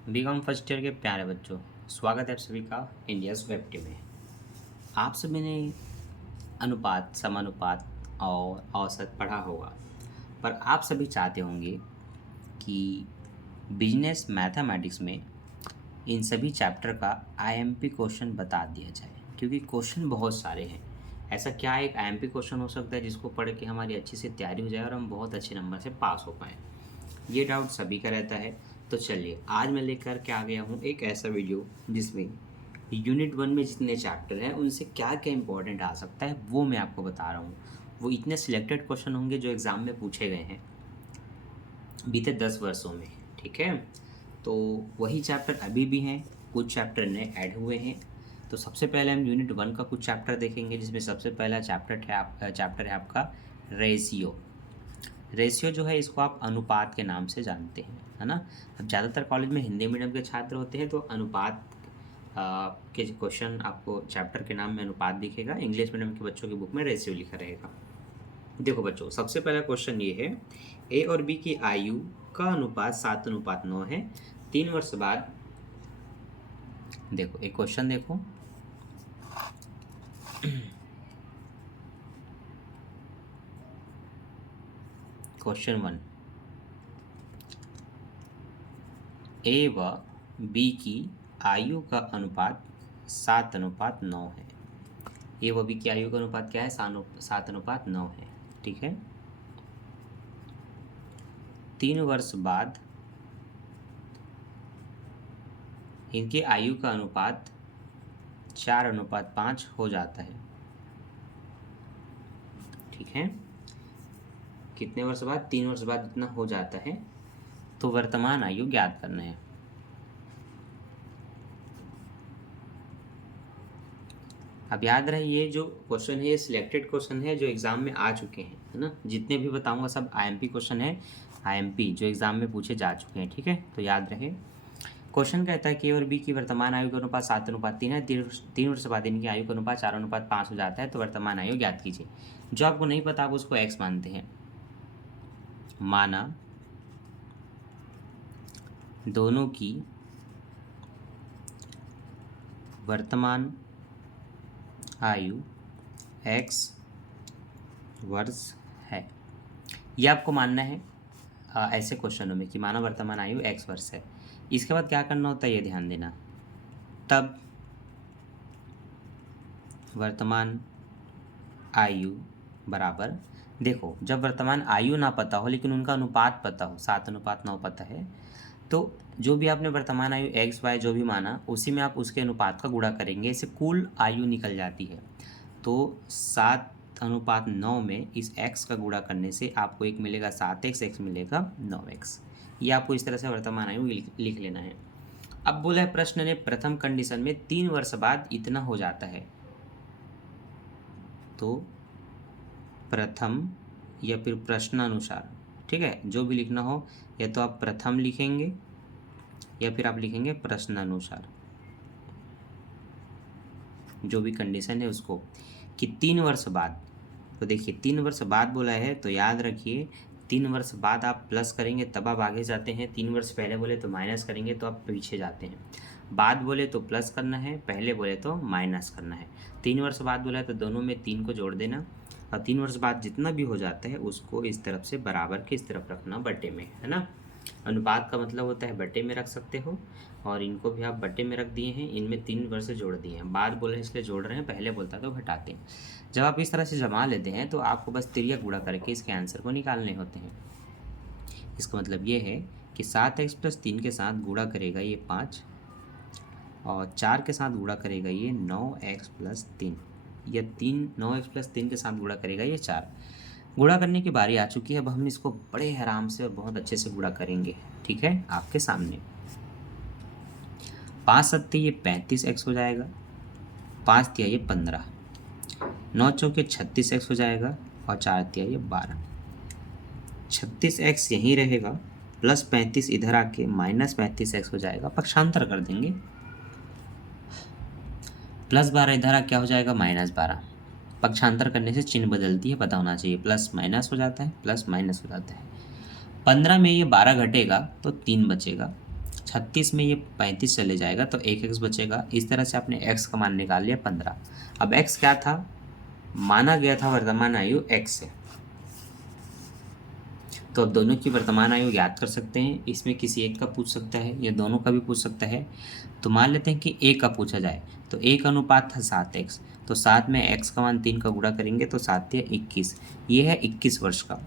BCom first year के प्यारे बच्चों, स्वागत है आप सभी का इंडियाज़ वेब टी में। आप सभी ने अनुपात, समानुपात और औसत पढ़ा होगा, पर आप सभी चाहते होंगे कि बिजनेस मैथमेटिक्स में इन सभी चैप्टर का आईएमपी क्वेश्चन बता दिया जाए, क्योंकि क्वेश्चन बहुत सारे हैं। ऐसा क्या एक आईएमपी क्वेश्चन हो सकता है जिसको पढ़ के हमारी अच्छी से तैयारी हो जाए और हम बहुत अच्छे नंबर से पास हो पाएँ? ये डाउट सभी का रहता है। तो चलिए, आज मैं लेकर के आ गया हूँ एक ऐसा वीडियो जिसमें यूनिट 1 में जितने चैप्टर हैं उनसे क्या क्या इंपॉर्टेंट आ सकता है वो मैं आपको बता रहा हूँ। वो इतने सिलेक्टेड क्वेश्चन होंगे जो एग्ज़ाम में पूछे गए हैं बीते 10 वर्षों में, ठीक है। तो वही चैप्टर अभी भी हैं, कुछ चैप्टर नए ऐड हुए हैं। तो सबसे पहले हम यूनिट 1 का कुछ चैप्टर देखेंगे, जिसमें सबसे पहला चैप्टर है आपका रेशियो। रेशियो जो है इसको आप अनुपात के नाम से जानते हैं, है ना। अब ज़्यादातर कॉलेज में हिंदी मीडियम के छात्र होते हैं तो अनुपात के क्वेश्चन आपको चैप्टर के नाम में अनुपात दिखेगा। इंग्लिश मीडियम के बच्चों की बुक में रेशियो लिखा रहेगा। देखो बच्चों, सबसे पहला क्वेश्चन ये है, ए और बी की आयु का अनुपात 7:9 है। 3 वर्ष बाद, देखो एक क्वेश्चन देखो, क्वेश्चन 1, ए व बी की आयु का अनुपात 7:9 है। ए व बी की आयु का अनुपात क्या है? 7:9 है, ठीक है। 3 वर्ष बाद इनकी आयु का अनुपात 4:5 हो जाता है, ठीक है। कितने वर्ष बाद? 3 वर्ष बाद इतना हो जाता है। तो वर्तमान आयु ज्ञात करना है। अब याद रहे, ये जो क्वेश्चन है ये सिलेक्टेड क्वेश्चन है जो एग्जाम में आ चुके हैं, है ना। जितने भी बताऊंगा सब आईएमपी क्वेश्चन है, आईएमपी जो एग्जाम में पूछे जा चुके हैं, ठीक है। तो याद रहे, क्वेश्चन कहता है कि ए और बी की वर्तमान आयु का अनुपात 7:3 है। 3 वर्ष बाद इनकी आयु का अनुपात 4:5 हो जाता है। तो वर्तमान आयु ज्ञात कीजिए। जो आपको नहीं पता आप उसको एक्स मानते हैं। माना दोनों की वर्तमान आयु x वर्ष है। ये आपको मानना है ऐसे क्वेश्चनों में कि माना वर्तमान आयु x वर्ष है। इसके बाद क्या करना होता है ये ध्यान देना। तब वर्तमान आयु बराबर, देखो जब वर्तमान आयु ना पता हो लेकिन उनका अनुपात पता हो, 7:9 पता है, तो जो भी आपने वर्तमान आयु एक्स वाई जो भी माना उसी में आप उसके अनुपात का गुणा करेंगे, इससे कुल आयु निकल जाती है। तो 7:9 में इस x का गुणा करने से आपको एक मिलेगा 7x, x मिलेगा 9x। ये आपको इस तरह से वर्तमान आयु लिख लेना है। अब बोला है प्रश्न ने प्रथम कंडीशन में 3 वर्ष बाद इतना हो जाता है। तो प्रथम या फिर प्रश्नानुसार, ठीक है, जो भी लिखना हो, या तो आप प्रथम लिखेंगे या फिर आप लिखेंगे प्रश्नानुसार, जो भी कंडीशन है उसको, कि 3 वर्ष बाद। तो देखिए 3 वर्ष बाद बोला है तो याद रखिए 3 वर्ष बाद आप प्लस करेंगे तब आप आगे जाते हैं। 3 वर्ष पहले बोले तो माइनस करेंगे तो आप पीछे जाते हैं। बाद बोले तो प्लस करना है, पहले बोले तो माइनस करना है। 3 वर्ष बाद बोला है तो दोनों में 3 को जोड़ देना, और 3 वर्ष बाद जितना भी हो जाता है उसको इस तरफ से बराबर के इस तरफ रखना बट्टे में, है ना। अनुपात का मतलब होता है बट्टे में रख सकते हो, और इनको भी आप बट्टे में रख दिए हैं, इनमें 3 वर्ष जोड़ दिए हैं। बाद बोले इसलिए जोड़ रहे हैं, पहले बोलता तो घटाते हैं। जब आप इस तरह से जमा लेते हैं तो आपको बस तिरिया गुणा करके इसके आंसर को निकालने होते हैं। इसका मतलब ये है कि 7x + 3 के साथ गुणा करेगा ये 5, और 4 के साथ गुणा करेगा ये 9x + 3, या 9x + 3 के साथ गुणा करेगा ये 4। गुणा करने की बारी आ चुकी है। अब हम इसको बड़े आराम से और बहुत अच्छे से गुणा करेंगे, ठीक है, आपके सामने। 5 7 ये 35x हो जाएगा, 5 3 ये 15, 9 चौके 36x हो जाएगा, और 4 3 ये 12। 36x यहीं रहेगा, प्लस 35 इधर आके माइनस 35x हो जाएगा। पक्षांतर कर देंगे, प्लस 12 इधर आ क्या हो जाएगा? -12। पक्षांतर करने से चिन्ह बदलती है, पता होना चाहिए। प्लस माइनस हो जाता है, प्लस माइनस हो जाता है। 15 में ये 12 घटेगा तो 3 बचेगा। 36 में ये 35 चले जाएगा तो 1x बचेगा। इस तरह से आपने x का मान निकाल लिया 15। अब x क्या था, माना गया था वर्तमान आयु x है, तो अब दोनों की वर्तमान आयु ज्ञात कर सकते हैं। इसमें किसी एक का पूछ सकता है या दोनों का भी पूछ सकता है। तो मान लेते हैं कि a का पूछा जाए, तो a का अनुपात था 7x, तो 7 में x का मान 3 का गुणा करेंगे तो 7 या 21, ये है 21 वर्ष का।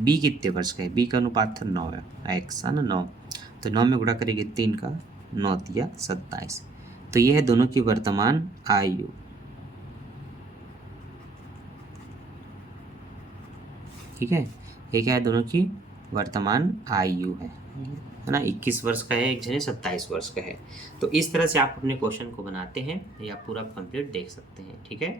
b कितने वर्ष का है, b का अनुपात था 9 है, x है ना 9, तो 9 में गुणा करेंगे 3 का, 9 या 27, तो ये है दोनों की वर्तमान आयु। ठीक है, ये क्या है, दोनों की वर्तमान आयु है ना। 21 वर्ष का है, एक जने 27 वर्ष का है। तो इस तरह से आप अपने क्वेश्चन को बनाते हैं या पूरा कंप्लीट देख सकते हैं। ठीक है,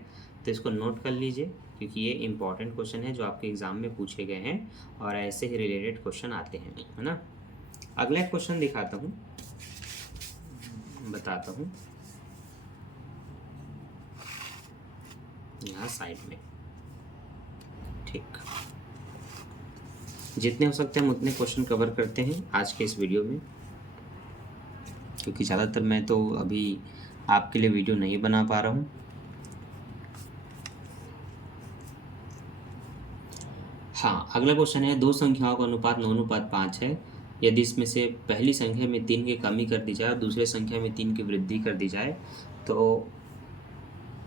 तो इसको नोट कर लीजिए क्योंकि ये इंपॉर्टेंट क्वेश्चन है जो आपके एग्जाम में पूछे गए हैं और ऐसे ही रिलेटेड क्वेश्चन आते हैं, है ना। अगला क्वेश्चन दिखाता हूँ, बताता हूँ यहाँ साइड में। ठीक, जितने हो सकते हैं हम उतने क्वेश्चन कवर करते हैं आज के इस वीडियो में, क्योंकि ज़्यादातर मैं तो अभी आपके लिए वीडियो नहीं बना पा रहा हूँ। हाँ, अगला क्वेश्चन है, दो संख्याओं का अनुपात 9:5 है। यदि इसमें से पहली संख्या में 3 की कमी कर दी जाए और दूसरी संख्या में 3 की वृद्धि कर दी जाए तो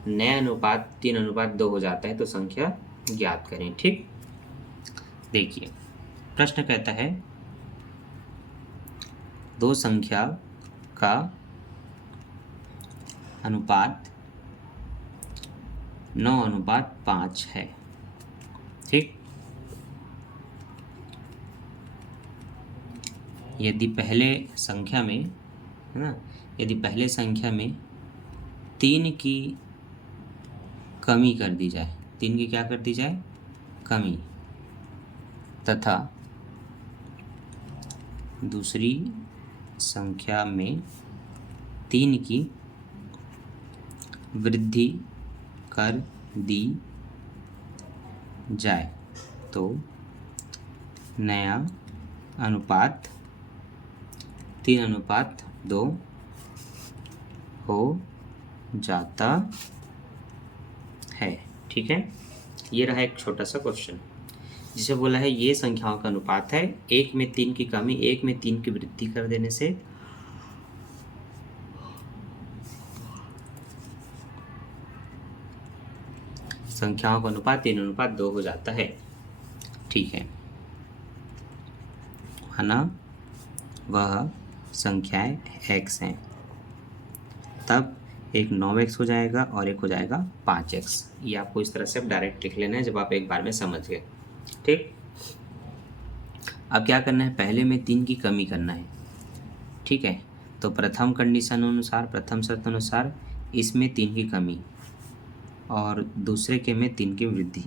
नया अनुपात 3:2 हो जाता है, तो संख्या ज्ञात करें। ठीक, देखिए प्रश्न कहता है दो संख्या का अनुपात 9:5 है। ठीक, यदि पहले संख्या में, है ना, यदि पहले संख्या में 3 की कमी कर दी जाए, 3 की क्या कर दी जाए, कमी, तथा दूसरी संख्या में 3 की वृद्धि कर दी जाए तो नया अनुपात 3:2 हो जाता है। ठीक है, ये रहा एक छोटा सा क्वेश्चन जिसे बोला है ये संख्याओं का अनुपात है, 1 में 3 की कमी 1 में 3 की वृद्धि कर देने से संख्याओं का अनुपात 3:2 हो जाता है। ठीक है, माना वह संख्याएं x हैं, तब एक 9x हो जाएगा और एक हो जाएगा 5x। ये आपको इस तरह से अब डायरेक्ट लिख लेना है जब आप एक बार में समझ गए। ठीक, अब क्या करना है, पहले में 3 की कमी करना है। ठीक है, तो प्रथम कंडीशन अनुसार, प्रथम शर्त अनुसार इसमें 3 की कमी और दूसरे के में 3 की वृद्धि,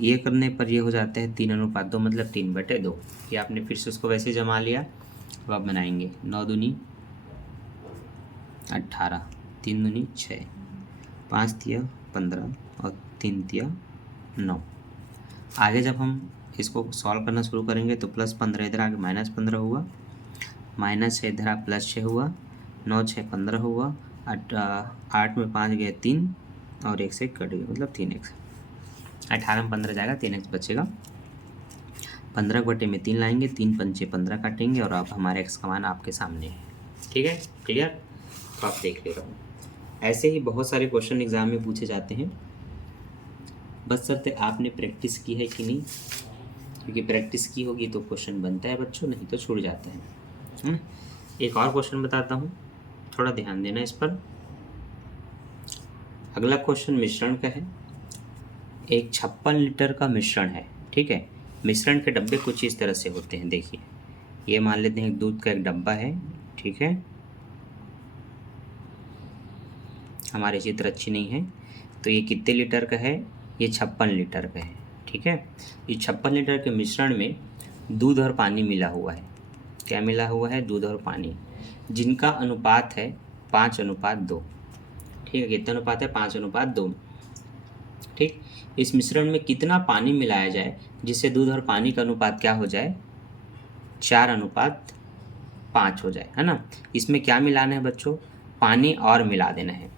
ये करने पर ये हो जाता है 3:2, मतलब 3/2। ये आपने फिर से उसको वैसे जमा लिया। अब आप बनाएंगे 9 दूनी 18, 3 दूनी 6, 5 तिया 15 और 3 तिया 9। आगे जब हम इसको सॉल्व करना शुरू करेंगे तो +15 इधर आगे -15 हुआ, -6 इधर आगे +6 हुआ, 9 6 15 हुआ, 8 में 5 गए 3 और 1 से कट गया, मतलब 3x। 18 में 15 जाएगा, 3x बचेगा। 15 बटे में 3 लाएंगे, 3 पंचे 15 काटेंगे और अब हमारे x का मान आपके सामने है। ठीक है, क्लियर, तो आप देख ले रहे हो। ऐसे ही बहुत सारे क्वेश्चन एग्जाम में पूछे जाते हैं, बशर्ते आपने प्रैक्टिस की है कि नहीं, क्योंकि प्रैक्टिस की होगी तो क्वेश्चन बनता है बच्चों, नहीं तो छूट जाता है। एक और क्वेश्चन बताता हूँ, थोड़ा ध्यान देना इस पर। अगला क्वेश्चन मिश्रण का है। एक 56 लीटर का मिश्रण है। ठीक है, मिश्रण के डब्बे कुछ इस तरह से होते हैं। देखिए, ये मान लेते हैं दूध का एक डब्बा है। ठीक है, हमारी चित्र अच्छी नहीं है, तो ये कितने लीटर का है, ये 56 लीटर का है। ठीक है, ये 56 लीटर के मिश्रण में दूध और पानी मिला हुआ है। क्या मिला हुआ है, दूध और पानी, जिनका अनुपात है 5:2। ठीक है, कितना अनुपात है, 5:2। ठीक, इस मिश्रण में कितना पानी मिलाया जाए जिससे दूध और पानी का अनुपात क्या हो जाए, 4:5 5 हो जाए, है ना। इसमें क्या मिलाना है बच्चों, पानी और मिला देना है।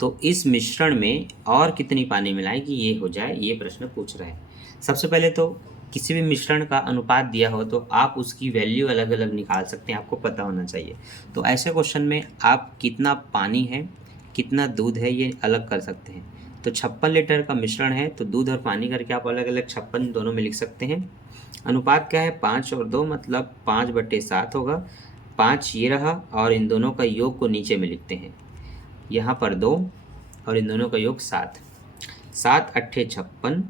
तो इस मिश्रण में और कितनी पानी मिलाएं कि ये हो जाए, ये प्रश्न पूछ रहा है। सबसे पहले तो किसी भी मिश्रण का अनुपात दिया हो तो आप उसकी वैल्यू अलग अलग निकाल सकते हैं, आपको पता होना चाहिए। तो ऐसे क्वेश्चन में आप कितना पानी है कितना दूध है ये अलग कर सकते हैं। तो 56 लीटर का मिश्रण है तो दूध और पानी करके आप अलग अलग 56 दोनों में लिख सकते हैं। अनुपात क्या है, 5 और 2 मतलब 5/7 होगा। 5 ये रहा और इन दोनों का योग को नीचे में लिखते हैं, यहाँ पर 2 और इन दोनों का योग 7। 7 अट्ठे 56,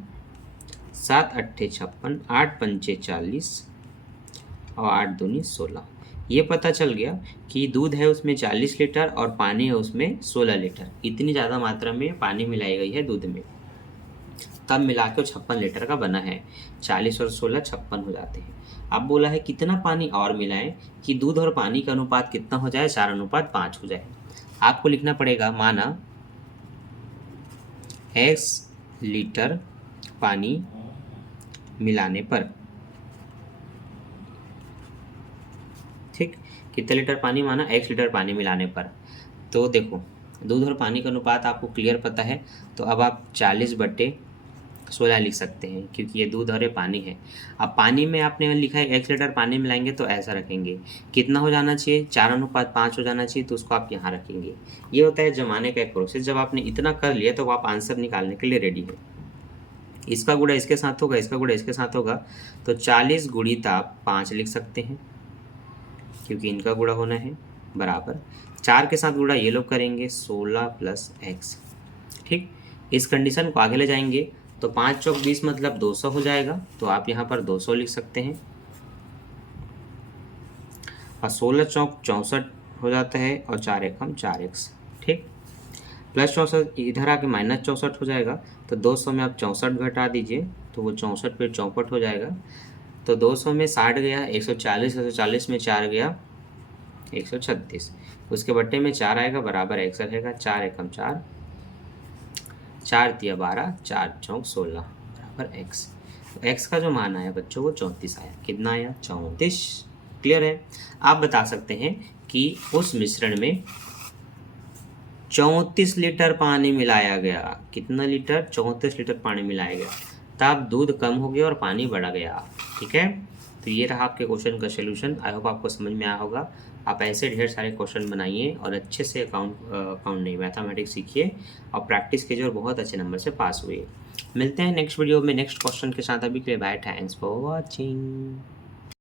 7 अट्ठे 56, 8 पंचे 40 और 8 दूनी 16। ये पता चल गया कि दूध है उसमें 40 लीटर और पानी है उसमें 16 लीटर। इतनी ज़्यादा मात्रा में पानी मिलाई गई है दूध में, तब मिला के 56 लीटर का बना है। 40 और 16 56 हो जाते हैं। अब बोला है कितना पानी और मिलाएं कि दूध और पानी का अनुपात कितना हो जाए, 4:5 हो जाए। आपको लिखना पड़ेगा, माना x लीटर पानी मिलाने पर, ठीक, कितने लीटर पानी माना, x लीटर पानी मिलाने पर। तो देखो दूध और पानी का अनुपात आपको क्लियर पता है, तो अब आप 40/16 लिख सकते हैं क्योंकि ये दूध और ये पानी है। अब पानी में आपने लिखा है 1 लीटर पानी मिलाएंगे तो ऐसा रखेंगे, कितना हो जाना चाहिए, 4:5 हो जाना चाहिए, तो उसको आप यहाँ रखेंगे। ये होता है जमाने का एक प्रोसेस। जब आपने इतना कर लिया तो आप आंसर निकालने के लिए रेडी है। इसका गुणा इसके साथ होगा, इसका गुणा इसके साथ होगा, तो 40 गुणित आप 5 लिख सकते हैं क्योंकि इनका गुणा होना है, बराबर 4 के साथ गुणा ये लोग करेंगे 16 + x। ठीक, इस कंडीशन को आगे ले जाएंगे तो 5 चौक 20 मतलब 200 हो जाएगा, तो आप यहाँ पर 200 लिख सकते हैं। और 16 चौक 64 हो जाता है और 4 एकम 4x। ठीक, +64 इधर आके -64 हो जाएगा, तो 200 में आप 64 घटा दीजिए तो वो 64 पे 64 हो जाएगा। तो 200 में 60 गया, 140, 140 में 4 गया 136, उसके बट्टे में 4 आएगा, बराबर x रहेगा। 4 एकम 4, 4 तिया 12, 4 चौक 16 बराबर x। तो x का जो मान आया बच्चों वो 34 आया। कितना आया, 34। क्लियर है। आप बता सकते हैं कि उस मिश्रण में 34 लीटर पानी मिलाया गया। कितना लीटर, 34 लीटर पानी मिलाया गया, तब दूध कम हो गया और पानी बढ़ा गया। ठीक है, तो ये रहा आपके क्वेश्चन का सोल्यूशन। आई होप आपको समझ में आया होगा। आप ऐसे ढेर सारे क्वेश्चन बनाइए और अच्छे से अकाउंट नहीं मैथमेटिक्स सीखिए और प्रैक्टिस कीजिए और बहुत अच्छे नंबर से पास हुए। मिलते हैं नेक्स्ट वीडियो में नेक्स्ट क्वेश्चन के साथ। अभी के लिए बाय, थैंक्स फॉर वॉचिंग।